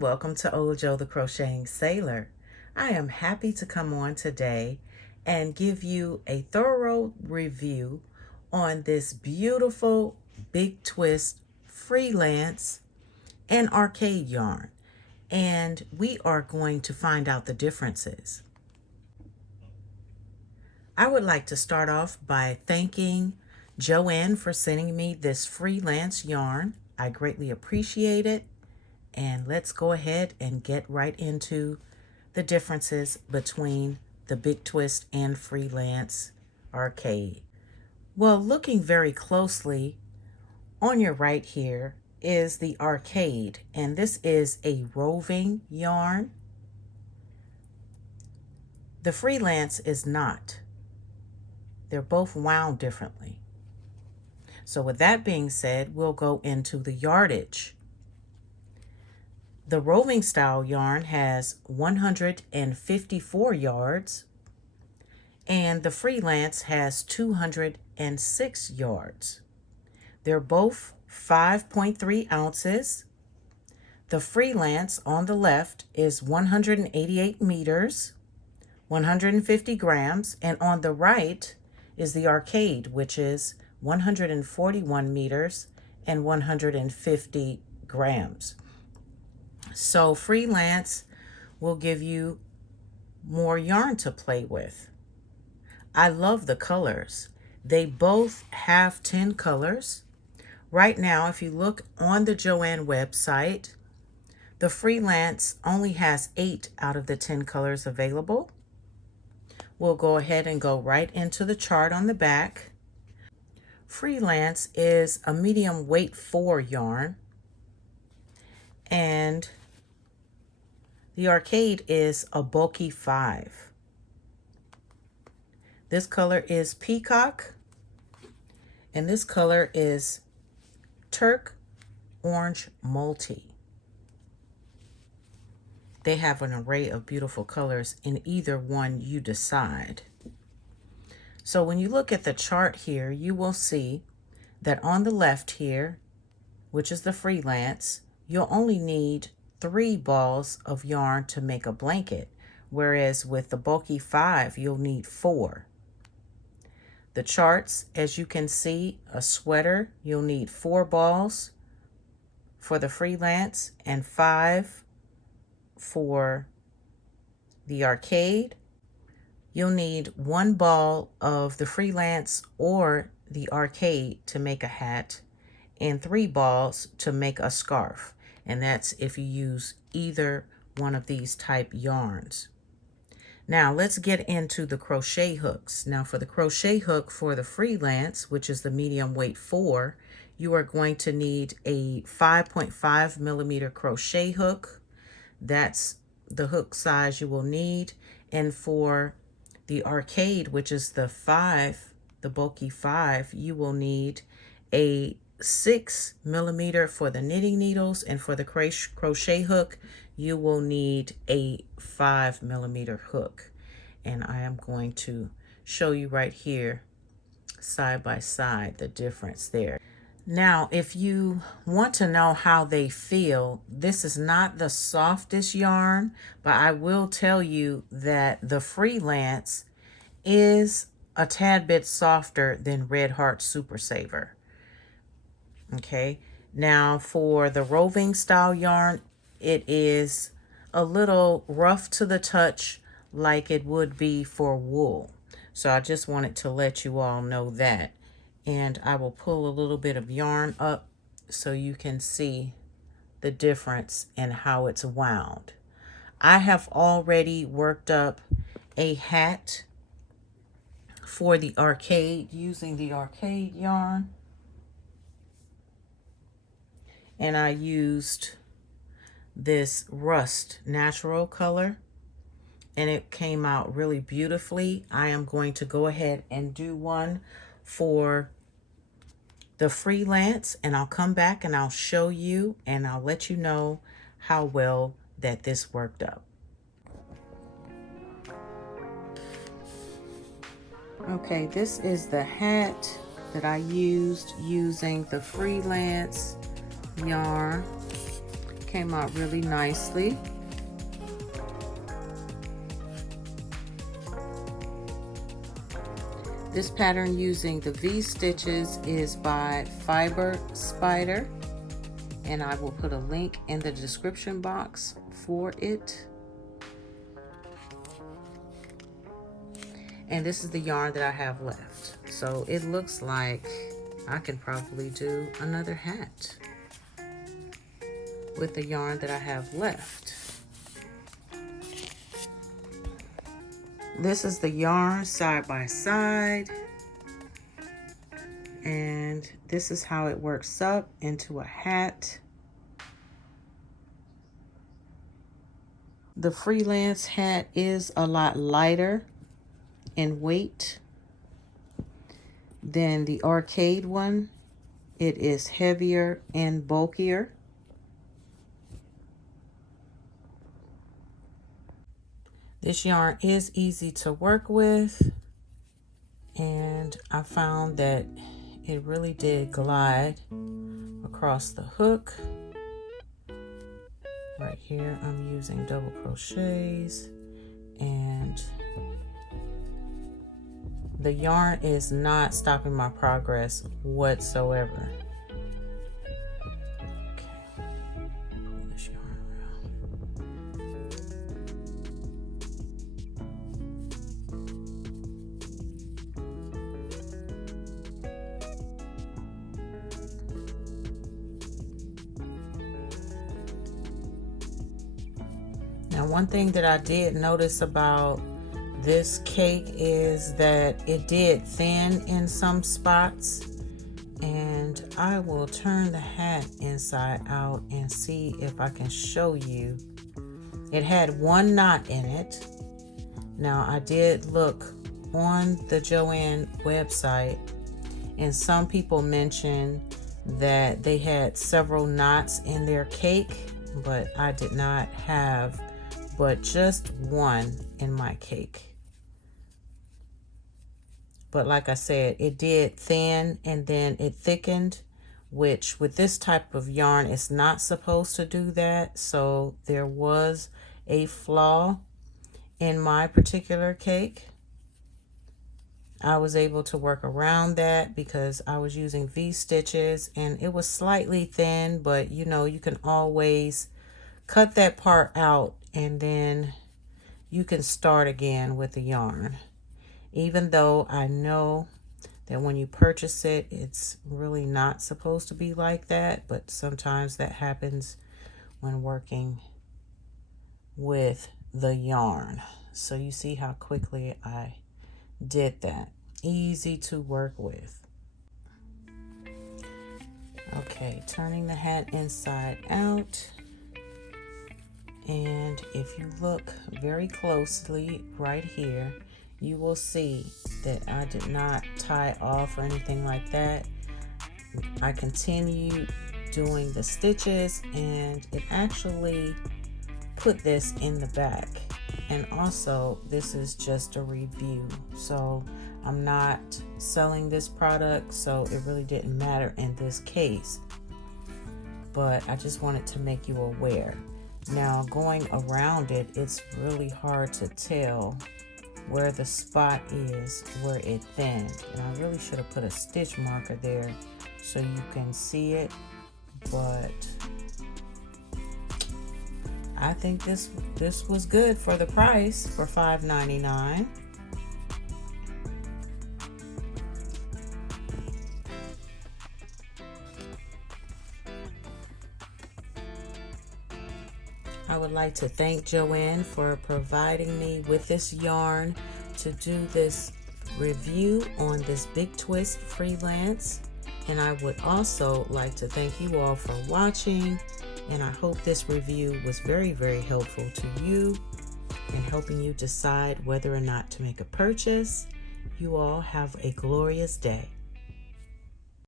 Welcome to Olajo the Crocheting Sailor. I am happy to come on today and give you a thorough review on this beautiful big twist freelance and arcade yarn, and we are going to find out the differences. I would like to start off by thanking Joanne for sending me this freelance yarn. I greatly appreciate it. And let's go ahead and get right into the differences between the big twist and freelance arcade. Well, looking very closely on your right here is the arcade, and this is a roving yarn. The freelance is not. They're both wound differently. So with that being said, we'll go into the yardage. The roving style yarn has 154 yards, and the freelance has 206 yards. They're both 5.3 ounces. The freelance on the left is 188 meters, 150 grams, and on the right is the arcade, which is 141 meters and 150 grams. So freelance will give you more yarn to play with. I love the colors. They both have 10 colors. Right now, if you look on the Joanne website, the freelance only has 8 out of the 10 colors available. We'll go ahead and go right into the chart on the back. Freelance is a medium weight 4 yarn, and the arcade is a bulky 5. This color is peacock, and this color is turk orange multi. They have an array of beautiful colors in either one you decide. So when you look at the chart here, you will see that on the left here, which is the freelance, you'll only need 3 balls of yarn to make a blanket, whereas with the bulky 5, you'll need 4. The charts, as you can see, a sweater, you'll need 4 balls for the freelance and 5 for the arcade. You'll need 1 ball of the freelance or the arcade to make a hat, and 3 balls to make a scarf. And that's if you use either one of these type yarns. Now let's get into the crochet hooks. Now for the crochet hook for the freelance, which is the medium weight 4, you are going to need a 5.5 millimeter crochet hook. That's the hook size you will need. And for the arcade, which is the 5, the bulky 5, you will need a 6 millimeter for the knitting needles, and for the crochet hook you will need a 5 millimeter hook. And I am going to show you right here side by side the difference there. Now if you want to know how they feel, this is not the softest yarn, but I will tell you that the freelance is a tad bit softer than Red Heart Super Saver. Okay, now for the roving style yarn, it is a little rough to the touch like it would be for wool. So I just wanted to let you all know that. And I will pull a little bit of yarn up so you can see the difference in how it's wound. I have already worked up a hat for the arcade using the arcade yarn. And I used this rust natural color, and it came out really beautifully. I am going to go ahead and do one for the freelance, and I'll come back and I'll show you and I'll let you know how well that this worked up. Okay, this is the hat that I used using the Freelance yarn. Came out really nicely. This pattern using the V stitches is by Fiber Spider, and I will put a link in the description box for it. And this is the yarn that I have left. So it looks like I can probably do another hat with the yarn that I have left. This is the yarn side by side, and this is how it works up into a hat. The Freelance hat is a lot lighter in weight than the Arcade one. It is heavier and bulkier. This yarn is easy to work with, and I found that it really did glide across the hook. Right here I'm using double crochets, and the yarn is not stopping my progress whatsoever. Okay, pull this yarn around. Now, one thing that I did notice about this cake is that it did thin in some spots, and I will turn the hat inside out and see if I can show you. It had one knot in it. Now, I did look on the Joann website, and some people mentioned that they had several knots in their cake, but I did not have but just one in my cake. But like I said, it did thin and then it thickened, which with this type of yarn, it's not supposed to do that. So there was a flaw in my particular cake. I was able to work around that because I was using V stitches and it was slightly thin, but you know, you can always cut that part out and then you can start again with the yarn. Even though I know that when you purchase it, it's really not supposed to be like that, but sometimes that happens when working with the yarn. So you see how quickly I did that. Easy to work with. Okay, turning the hat inside out. And if you look very closely right here, you will see that I did not tie off or anything like that. I continued doing the stitches, and it actually put this in the back. And also, this is just a review, so I'm not selling this product, so it really didn't matter in this case, but I just wanted to make you aware. Now, going around it, it's really hard to tell where the spot is where it thinned, and I really should have put a stitch marker there so you can see it, but I think this was good for the price, for $5.99. I would like to thank Joann for providing me with this yarn to do this review on this Big Twist Freelance. And I would also like to thank you all for watching. And I hope this review was very, very helpful to you in helping you decide whether or not to make a purchase. You all have a glorious day.